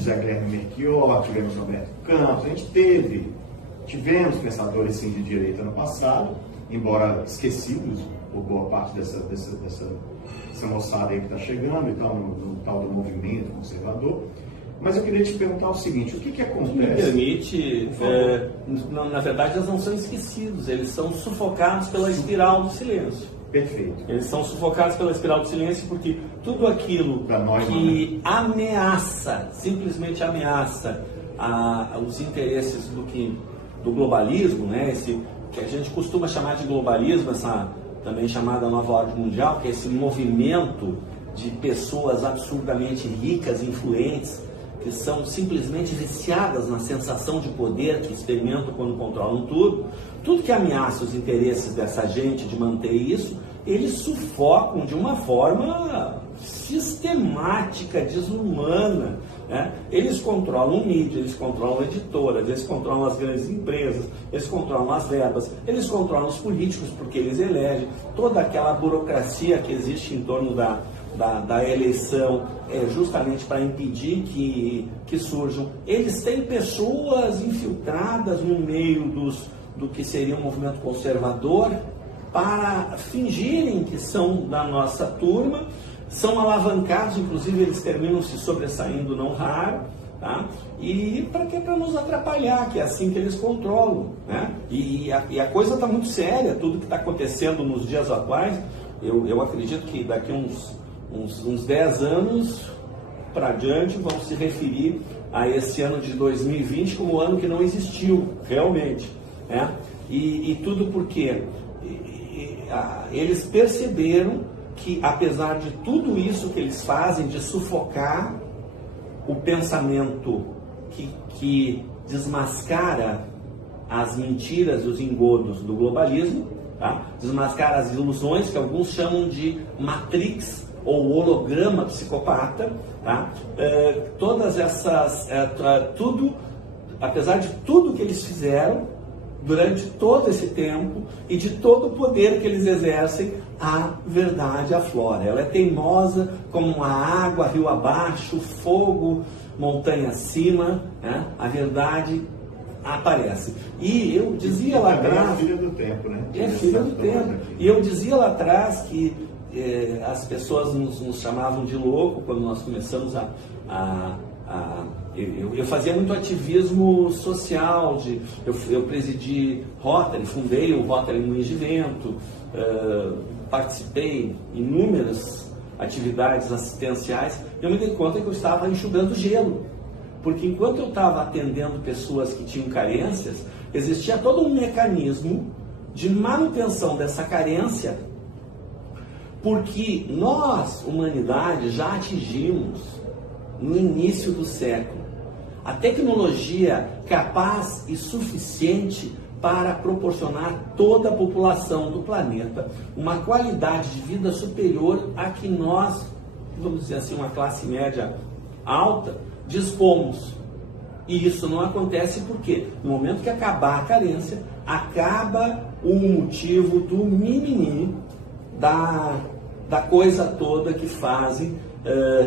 José Guilherme Melchior, tivemos Roberto Campos, a gente tivemos pensadores sim, de direita no passado, embora esquecidos por boa parte dessa moçada aí que está chegando e tal, no tal do movimento conservador. Mas eu queria te perguntar o seguinte, o que acontece? Me permite, na verdade eles não são esquecidos, eles são sufocados pela espiral do silêncio. Perfeito. Eles são sufocados pela espiral do silêncio porque tudo aquilo que ameaça, simplesmente ameaça os interesses do globalismo, né? Esse que a gente costuma chamar de globalismo, essa também chamada nova ordem mundial, que é esse movimento de pessoas absurdamente ricas, influentes, que são simplesmente viciadas na sensação de poder que experimentam quando controlam tudo que ameaça os interesses dessa gente de manter isso, eles sufocam de uma forma sistemática, desumana, né? Eles controlam mídia, eles controlam editoras, eles controlam as grandes empresas, eles controlam as verbas, eles controlam os políticos porque eles elegem, toda aquela burocracia que existe em torno da eleição justamente para impedir que surjam. Eles têm pessoas infiltradas no meio do que seria um movimento conservador para fingirem que são da nossa turma, são alavancados, inclusive eles terminam se sobressaindo não raro, tá? E para quê? Para nos atrapalhar, que é assim que eles controlam, né? E a coisa está muito séria, tudo que está acontecendo nos dias atuais, eu acredito que daqui uns 10 anos para diante vão se referir a esse ano de 2020 como o ano que não existiu realmente, né? E tudo porque eles perceberam que apesar de tudo isso que eles fazem de sufocar o pensamento que desmascara as mentiras e os engodos do globalismo, tá? Desmascara as ilusões que alguns chamam de matrix ou holograma psicopata, tá? Todas essas, apesar de tudo que eles fizeram durante todo esse tempo e de todo o poder que eles exercem, a verdade aflora. Ela é teimosa como a água, rio abaixo, fogo, montanha acima, né? A verdade aparece. E eu dizia lá atrás... É filha do tempo, né? É filha do tempo. E eu dizia lá atrás que as pessoas nos chamavam de louco quando nós começamos eu fazia muito ativismo social, eu presidi Rotary, fundei o Rotary Moinhos de Vento, participei em inúmeras atividades assistenciais, e eu me dei conta que eu estava enxugando gelo, porque enquanto eu estava atendendo pessoas que tinham carências, existia todo um mecanismo de manutenção dessa carência, porque nós, humanidade, já atingimos no início do século a tecnologia capaz e suficiente para proporcionar a toda a população do planeta uma qualidade de vida superior a que nós, vamos dizer assim, uma classe média alta, dispomos. E isso não acontece porque no momento que acabar a carência, acaba o motivo do mimimi, da coisa toda que fazem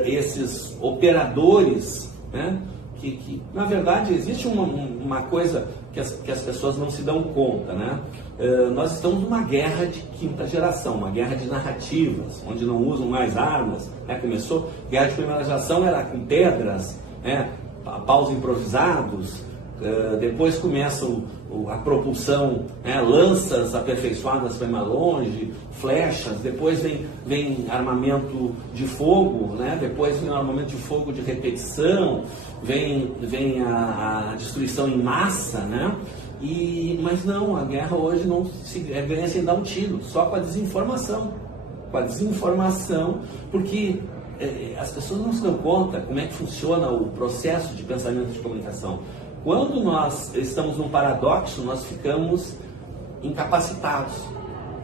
esses operadores, né? Que na verdade existe uma coisa que as pessoas não se dão conta, né? Nós estamos numa guerra de quinta geração, uma guerra de narrativas, onde não usam mais armas, né? Começou, guerra de primeira geração era com pedras, né? Paus improvisados, depois começa a propulsão, né? Lanças aperfeiçoadas para ir mais longe, flechas, depois vem armamento de fogo, né? Depois vem o armamento de fogo de repetição, vem a destruição em massa, né? Mas não, a guerra hoje não se ganha sem dar um tiro, só com a desinformação. Com a desinformação, porque as pessoas não se dão conta como é que funciona o processo de pensamento de comunicação. Quando nós estamos num paradoxo, nós ficamos incapacitados.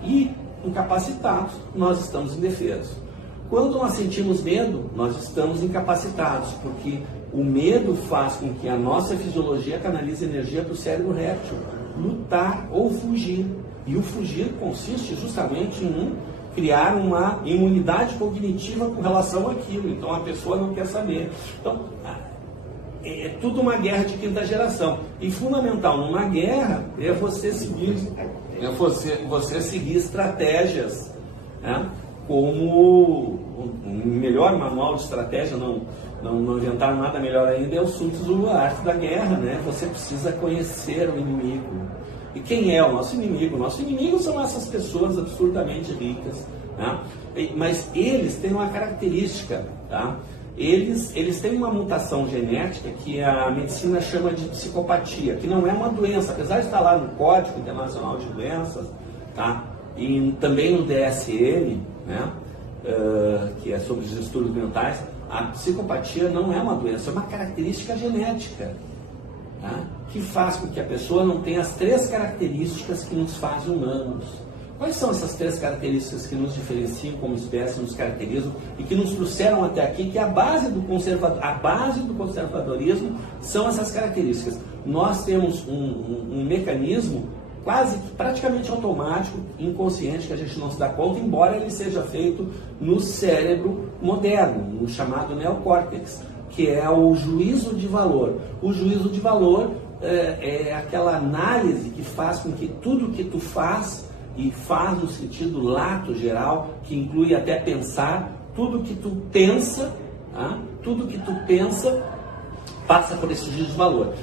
E incapacitados, nós estamos indefesos. Quando nós sentimos medo, nós estamos incapacitados, porque o medo faz com que a nossa fisiologia canalize energia para o cérebro réptil, lutar ou fugir. E o fugir consiste justamente em criar uma imunidade cognitiva com relação àquilo. Então a pessoa não quer saber. Então, é tudo uma guerra de quinta geração. E fundamental numa guerra é você seguir, você seguir estratégias, né? Como o melhor manual de estratégia, não inventaram nada melhor ainda, é o Sun Tzu, a arte da guerra, né? Você precisa conhecer o inimigo. E quem é o nosso inimigo? O nosso inimigo são essas pessoas absurdamente ricas, né? Mas eles têm uma característica, tá? Eles têm uma mutação genética que a medicina chama de psicopatia, que não é uma doença, apesar de estar lá no Código Internacional de Doenças, tá? E também no DSM, né? Que é sobre os distúrbios mentais, a psicopatia não é uma doença, é uma característica genética, tá? Que faz com que a pessoa não tenha as 3 características que nos fazem humanos. Quais são essas 3 características que nos diferenciam como espécie, nos caracterizam e que nos trouxeram até aqui, que a base do conservadorismo são essas características. Nós temos um mecanismo praticamente automático, inconsciente, que a gente não se dá conta, embora ele seja feito no cérebro moderno, no chamado neocórtex, que é o juízo de valor. O juízo de valor é aquela análise que faz com que tudo que tu faz, e faz no sentido lato geral, que inclui até pensar, tudo que tu pensa, tá? Tudo que tu pensa passa por esse juízo de valor.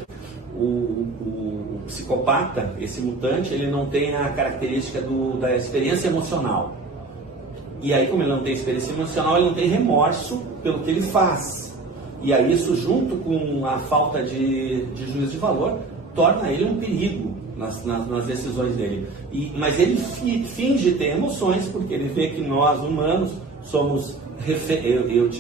O psicopata, esse mutante, ele não tem a característica da experiência emocional. E aí, como ele não tem experiência emocional, ele não tem remorso pelo que ele faz. E aí isso, junto com a falta de juízo de valor, torna ele um perigo nas decisões dele. Mas ele finge ter emoções, porque ele vê que nós, humanos, somos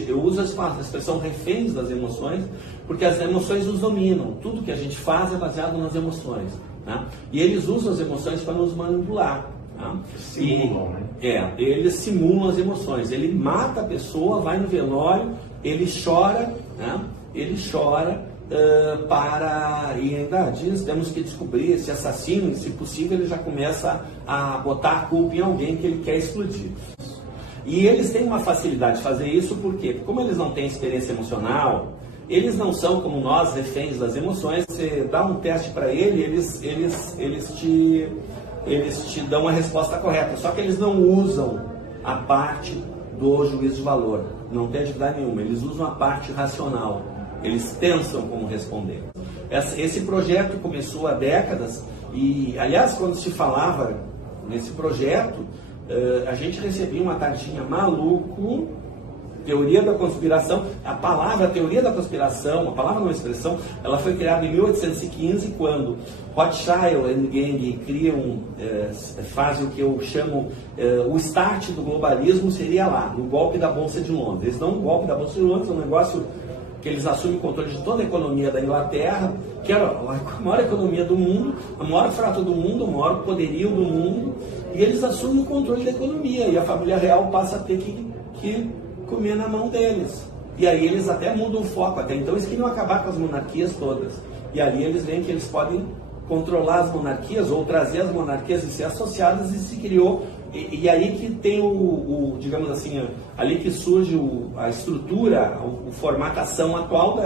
eu uso a expressão reféns das emoções, porque as emoções nos dominam. Tudo que a gente faz é baseado nas emoções, né? E eles usam as emoções para nos manipular, né? Simulam, né? Eles simulam as emoções. Ele mata a pessoa, vai no velório, ele chora, né? Ele chora e ainda diz, temos que descobrir esse assassino, e se possível ele já começa a botar a culpa em alguém que ele quer explodir. E eles têm uma facilidade de fazer isso, porque como eles não têm experiência emocional, eles não são como nós, reféns das emoções. Você dá um teste para eles te dão a resposta correta, só que eles não usam a parte do juízo de valor, não tem atividade nenhuma, eles usam a parte racional, eles pensam como responder. Esse projeto começou há décadas e, aliás, quando se falava nesse projeto, a gente recebia uma tarjinha maluco, teoria da conspiração. A palavra teoria da conspiração, a palavra não expressão, ela foi criada em 1815, quando Rothschild and Gang fazem o que eu chamo o start do globalismo, seria lá, no golpe da Bolsa de Londres. Eles dão um golpe da Bolsa de Londres, um negócio que eles assumem o controle de toda a economia da Inglaterra, que era a maior economia do mundo, a maior frota do mundo, o maior poderio do mundo, e eles assumem o controle da economia, e a família real passa a ter que comer na mão deles. E aí eles até mudam o foco, até então eles queriam acabar com as monarquias todas. E ali eles veem que eles podem controlar as monarquias, ou trazer as monarquias e ser associadas, e se criou. E aí que tem digamos assim, ali que surge a estrutura, a formatação atual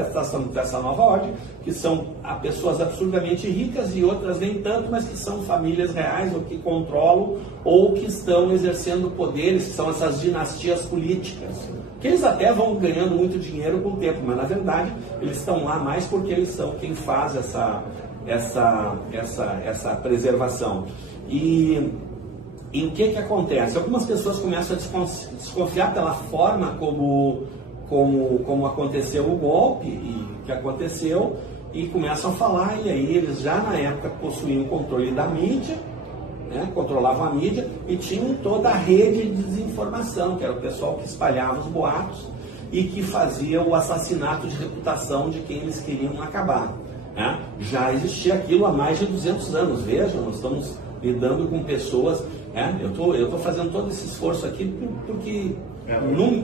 dessa nova ordem, que são pessoas absurdamente ricas e outras nem tanto, mas que são famílias reais, ou que controlam, ou que estão exercendo poderes, que são essas dinastias políticas, que eles até vão ganhando muito dinheiro com o tempo, mas na verdade eles estão lá mais porque eles são quem faz essa preservação. E o que acontece? Algumas pessoas começam a desconfiar pela forma como aconteceu o golpe, e que aconteceu, e começam a falar, e aí eles já na época possuíam o controle da mídia, né, controlavam a mídia, e tinham toda a rede de desinformação, que era o pessoal que espalhava os boatos e que fazia o assassinato de reputação de quem eles queriam acabar, né? Já existia aquilo há mais de 200 anos, vejam, nós estamos lidando com pessoas. Eu estou fazendo todo esse esforço aqui porque,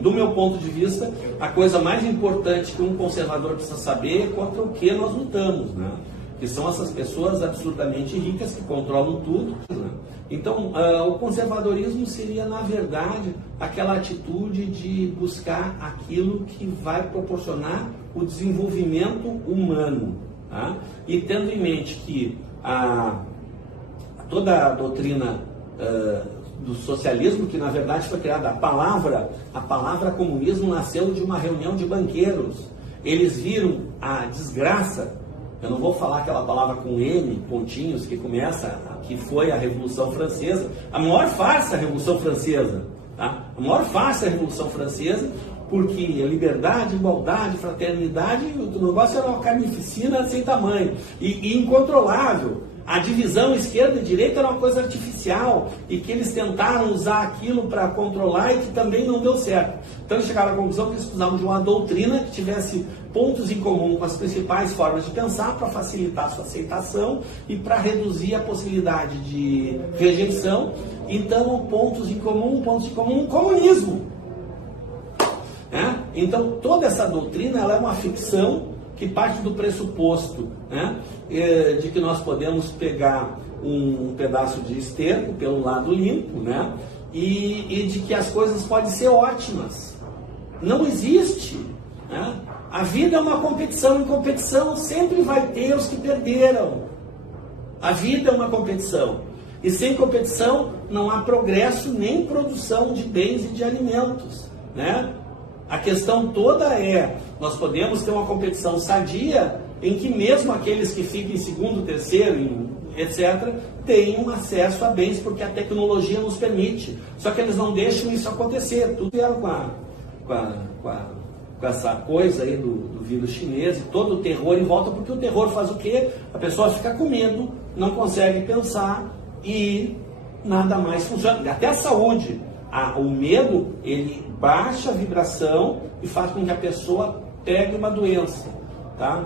do meu ponto de vista, a coisa mais importante que um conservador precisa saber é contra o que nós lutamos, né? Que são essas pessoas absurdamente ricas que controlam tudo, né? Então, o conservadorismo seria, na verdade, aquela atitude de buscar aquilo que vai proporcionar o desenvolvimento humano. Tá? E tendo em mente que toda a doutrina do socialismo, que na verdade foi criada, a palavra comunismo nasceu de uma reunião de banqueiros. Eles viram a desgraça, eu não vou falar aquela palavra com N, pontinhos, que foi a Revolução Francesa, a maior farsa da Revolução Francesa, tá? A maior farsa da Revolução Francesa, porque liberdade, igualdade, fraternidade, o negócio era uma carnificina sem tamanho, e incontrolável. A divisão esquerda e direita era uma coisa artificial, e que eles tentaram usar aquilo para controlar e que também não deu certo. Então eles chegaram à conclusão que eles precisavam de uma doutrina que tivesse pontos em comum com as principais formas de pensar para facilitar a sua aceitação e para reduzir a possibilidade de rejeição. Então, pontos em comum, comunismo. Então, toda essa doutrina ela é uma ficção que parte do pressuposto, de que nós podemos pegar um pedaço de esterco pelo lado limpo, e de que as coisas podem ser ótimas. Não existe. A vida é uma competição, e competição sempre vai ter os que perderam. A vida é uma competição. E sem competição não há progresso nem produção de bens e de alimentos. A questão toda nós podemos ter uma competição sadia em que mesmo aqueles que ficam em segundo, terceiro, etc., tenham acesso a bens, porque a tecnologia nos permite. Só que eles não deixam isso acontecer. Tudo era com essa coisa aí do vírus chinês, e todo o terror em volta, porque o terror faz o quê? A pessoa fica com medo, não consegue pensar e nada mais funciona. Até a saúde. O medo, ele baixa a vibração e faz com que a pessoa pegue uma doença, tá?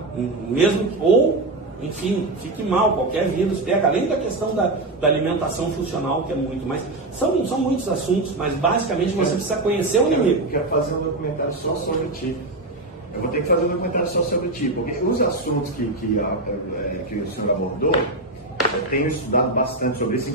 Enfim, fique mal, qualquer vírus pega, além da questão da alimentação funcional, que é muito, mas são muitos assuntos, mas basicamente você precisa conhecer o inimigo. Eu quero fazer um documentário só sobre ti. Eu vou ter que fazer um documentário só sobre ti, porque os assuntos que o senhor abordou, eu tenho estudado bastante sobre isso.